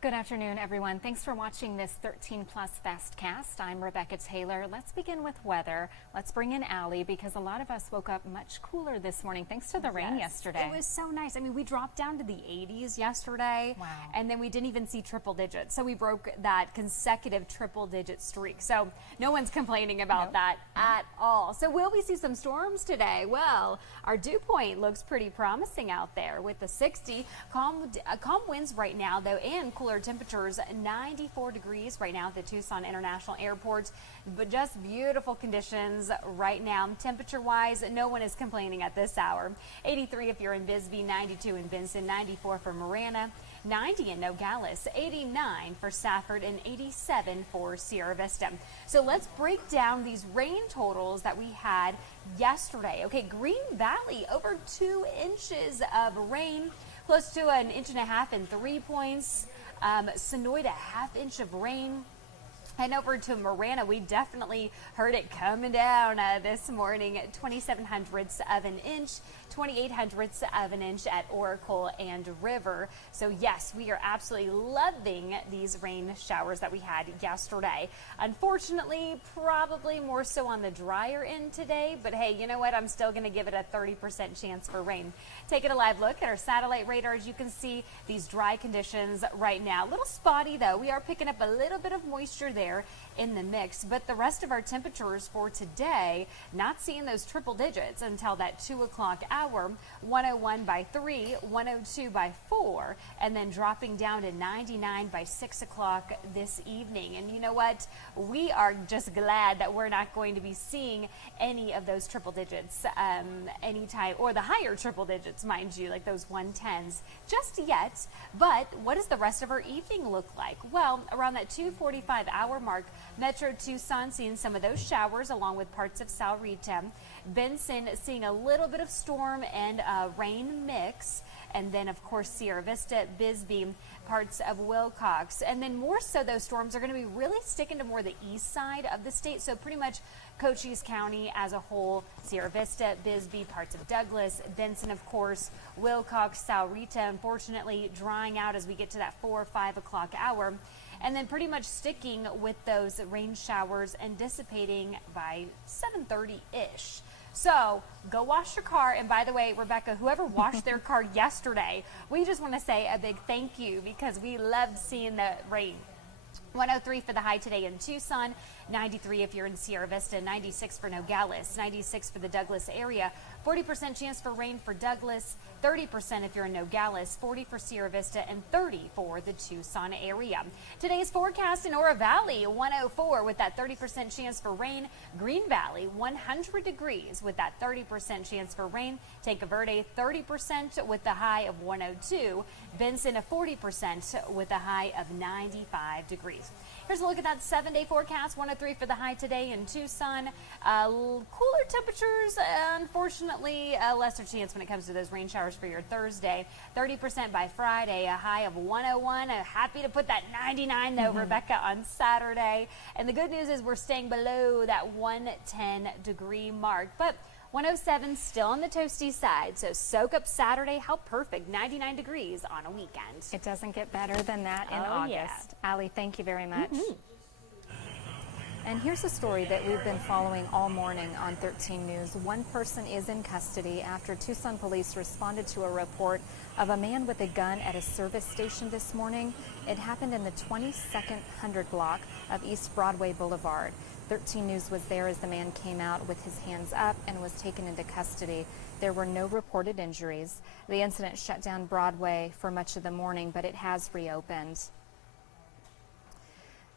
Good afternoon, everyone. Thanks for watching this 13 Plus FastCast. I'm Rebecca Taylor. Let's begin with weather. Let's bring in Allie because a lot of us woke up much cooler this morning thanks to the rain yesterday. It was so nice. I mean, we dropped down to the 80s yesterday. Wow. And then we didn't even see triple digits. So we broke that consecutive triple digit streak. So no one's complaining about that at all. So will we see some storms today? Well, our dew point looks pretty promising out there with the 60. Calm winds right now, though, and cooler temperatures. 94 degrees right now at the Tucson International Airport, but just beautiful conditions right now. Temperature wise, no one is complaining at this hour. 83 if you're in Bisbee, 92 in Benson, 94 for Marana, 90 in Nogales, 89 for Safford, and 87 for Sierra Vista. So let's break down these rain totals that we had yesterday. Okay, Green Valley over 2 inches of rain, close to an inch and a half in 3 Points. Sonoy, a half inch of rain. Heading over to Marana, we definitely heard it coming down this morning. 2,700ths of an inch, 2,800ths of an inch at Oracle and River. So yes, we are absolutely loving these rain showers that we had yesterday. Unfortunately, probably more so on the drier end today, but hey, you know what? I'm still going to give it a 30% chance for rain. Taking a live look at our satellite radar, as you can see, these dry conditions right now. A little spotty though. We are picking up a little bit of moisture there in the mix, but the rest of our temperatures for today, not seeing those triple digits until that 2 o'clock hour. 101 by 3, 102 by 4, and then dropping down to 99 by 6 o'clock this evening. And you know what? We are just glad that we're not going to be seeing any of those triple digits anytime, or the higher triple digits, mind you, like those 110s just yet. But what does the rest of our evening look like? Well, around that 2:45 hour mark, Metro Tucson seeing some of those showers along with parts of Sahuarita. Benson seeing a little bit of storm and rain mix. And then, of course, Sierra Vista, Bisbee, parts of Wilcox. And then more so, those storms are going to be really sticking to more the east side of the state. So pretty much Cochise County as a whole, Sierra Vista, Bisbee, parts of Douglas, Benson, of course, Wilcox, Sahuarita, unfortunately drying out as we get to that 4 or 5 o'clock hour. And then pretty much sticking with those rain showers and dissipating by 7:30-ish. So go wash your car. And by the way, Rebecca, whoever washed their car yesterday, we just want to say a big thank you because we loved seeing the rain. 103 for the high today in Tucson, 93 if you're in Sierra Vista, 96 for Nogales, 96 for the Douglas area, 40% chance for rain for Douglas, 30% if you're in Nogales, 40 for Sierra Vista, and 30 for the Tucson area. Today's forecast in Oro Valley, 104 with that 30% chance for rain. Green Valley, 100 degrees with that 30% chance for rain. Take Verde, 30% with the high of 102. Benson, a 40% with a high of 95 degrees. Here's a look at that 7-day forecast. 103 for the high today in Tucson. Cooler temperatures, unfortunately, a lesser chance when it comes to those rain showers for your Thursday. 30% by Friday, a high of 101. Happy to put that 99 though, Rebecca, on Saturday. And the good news is we're staying below that 110 degree mark. But 107 still on the toasty side, so soak up Saturday. How perfect, 99 degrees on a weekend. It doesn't get better than that in August. Yeah. Allie, thank you very much. And here's a story that we've been following all morning on 13 News. One person is in custody after Tucson police responded to a report of a man with a gun at a service station this morning. It happened in the 2200 block of East Broadway Boulevard. 13 News was there as the man came out with his hands up and was taken into custody. There were no reported injuries. The incident shut down Broadway for much of the morning, but it has reopened.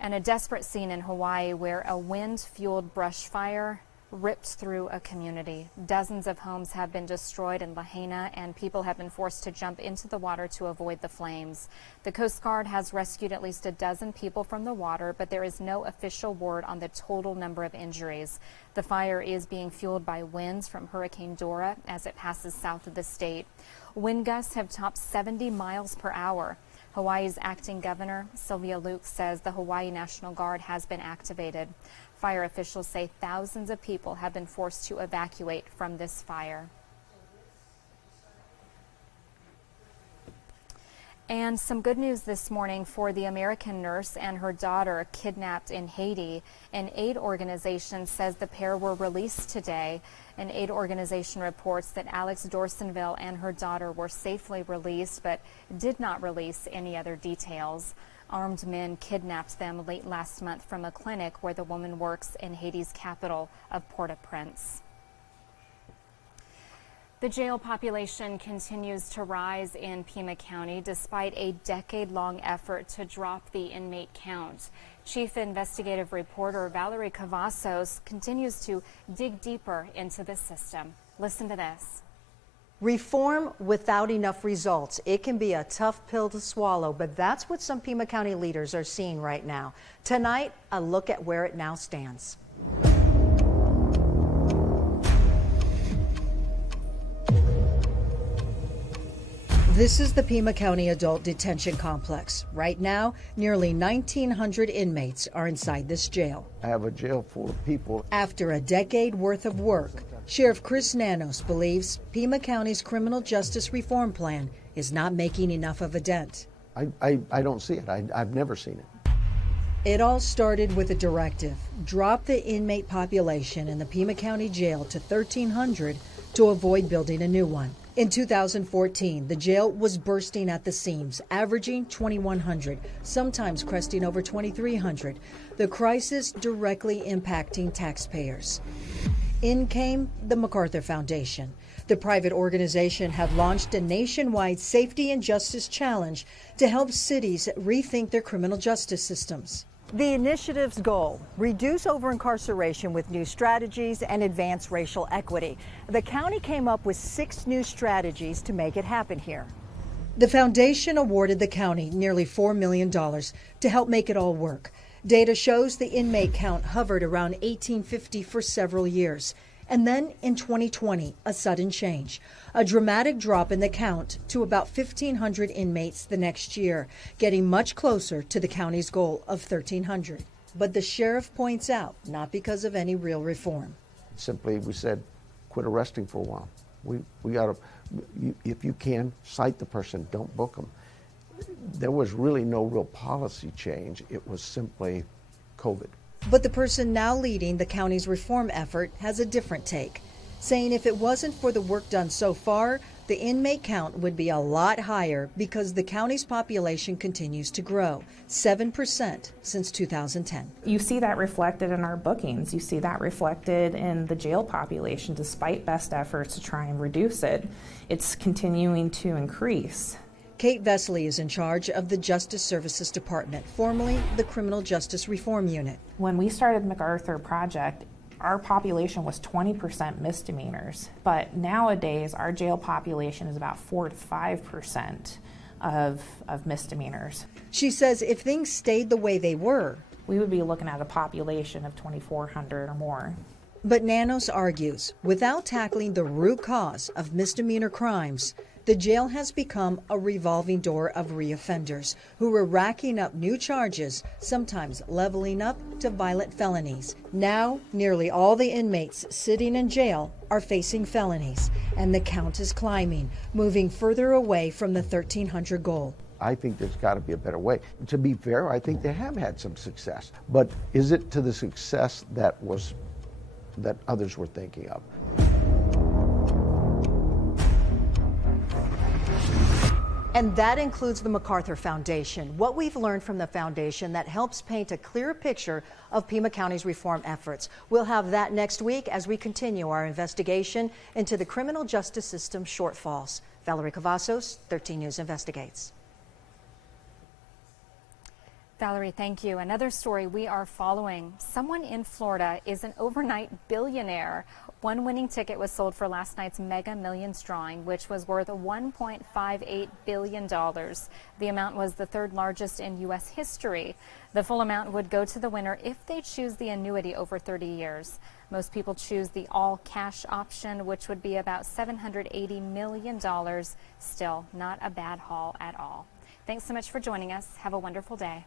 And a desperate scene in Hawaii where a wind-fueled brush fire ripped through a community. Dozens of homes have been destroyed in Lahaina, and people have been forced to jump into the water to avoid the flames. The Coast Guard has rescued at least a dozen people from the water, but there is no official word on the total number of injuries. The fire is being fueled by winds from Hurricane Dora as it passes south of the state. Wind gusts have topped 70 miles per hour. Hawaii's acting governor, Sylvia Luke, says the Hawaii National Guard has been activated. Fire officials say thousands of people have been forced to evacuate from this fire. And some good news this morning for the American nurse and her daughter kidnapped in Haiti. An aid organization says the pair were released today. An aid organization reports that Alex Dorsonville and her daughter were safely released, but did not release any other details. Armed men kidnapped them late last month from a clinic where the woman works in Haiti's capital of Port-au-Prince. The jail population continues to rise in Pima County despite a decade-long effort to drop the inmate count. Chief Investigative Reporter Valerie Cavazos continues to dig deeper into the system. Listen to this. Reform without enough results. It can be a tough pill to swallow, but that's what some Pima County leaders are seeing right now. Tonight, a look at where it now stands. This is the Pima County Adult Detention Complex. Right now, nearly 1,900 inmates are inside this jail. I have a jail full of people. After a decade worth of work, Sheriff Chris Nanos believes Pima County's criminal justice reform plan is not making enough of a dent. I don't see it. I've never seen it. It all started with a directive: drop the inmate population in the Pima County Jail to 1,300 to avoid building a new one. In 2014, the jail was bursting at the seams, averaging 2,100, sometimes cresting over 2,300. The crisis directly impacting taxpayers. In came the MacArthur Foundation. The private organization had launched a nationwide safety and justice challenge to help cities rethink their criminal justice systems. The initiative's goal: reduce over-incarceration with new strategies and advance racial equity. The county came up with 6 new strategies to make it happen here. The foundation awarded the county nearly $4 million to help make it all work. Data shows the inmate count hovered around 1,850 for several years. And then in 2020, a sudden change. A dramatic drop in the count to about 1,500 inmates the next year, getting much closer to the county's goal of 1,300. But the sheriff points out, not because of any real reform. Simply, we said, quit arresting for a while. We got to, if you can, cite the person, don't book them. There was really no real policy change. It was simply COVID. But the person now leading the county's reform effort has a different take, saying if it wasn't for the work done so far, the inmate count would be a lot higher because the county's population continues to grow, 7% since 2010. You see that reflected in our bookings. You see that reflected in the jail population. Despite best efforts to try and reduce it, it's continuing to increase. Kate Vesley is in charge of the Justice Services Department, formerly the Criminal Justice Reform Unit. When we started MacArthur Project, our population was 20% misdemeanors, but nowadays our jail population is about 4 to 5% of misdemeanors. She says if things stayed the way they were, we would be looking at a population of 2,400 or more. But Nanos argues, without tackling the root cause of misdemeanor crimes, the jail has become a revolving door of reoffenders who are racking up new charges, sometimes leveling up to violent felonies. Now, nearly all the inmates sitting in jail are facing felonies, and the count is climbing, moving further away from the 1,300 goal. I think there's got to be a better way. To be fair, I think they have had some success. But is it to the success that others were thinking of? And that includes the MacArthur Foundation. What we've learned from the foundation that helps paint a clearer picture of Pima County's reform efforts. We'll have that next week as we continue our investigation into the criminal justice system shortfalls. Valerie Cavazos, 13 News Investigates. Valerie, thank you. Another story we are following. Someone in Florida is an overnight billionaire. One winning ticket was sold for last night's Mega Millions drawing, which was worth $1.58 billion. The amount was the 3rd largest in U.S. history. The full amount would go to the winner if they choose the annuity over 30 years. Most people choose the all-cash option, which would be about $780 million. Still, not a bad haul at all. Thanks so much for joining us. Have a wonderful day.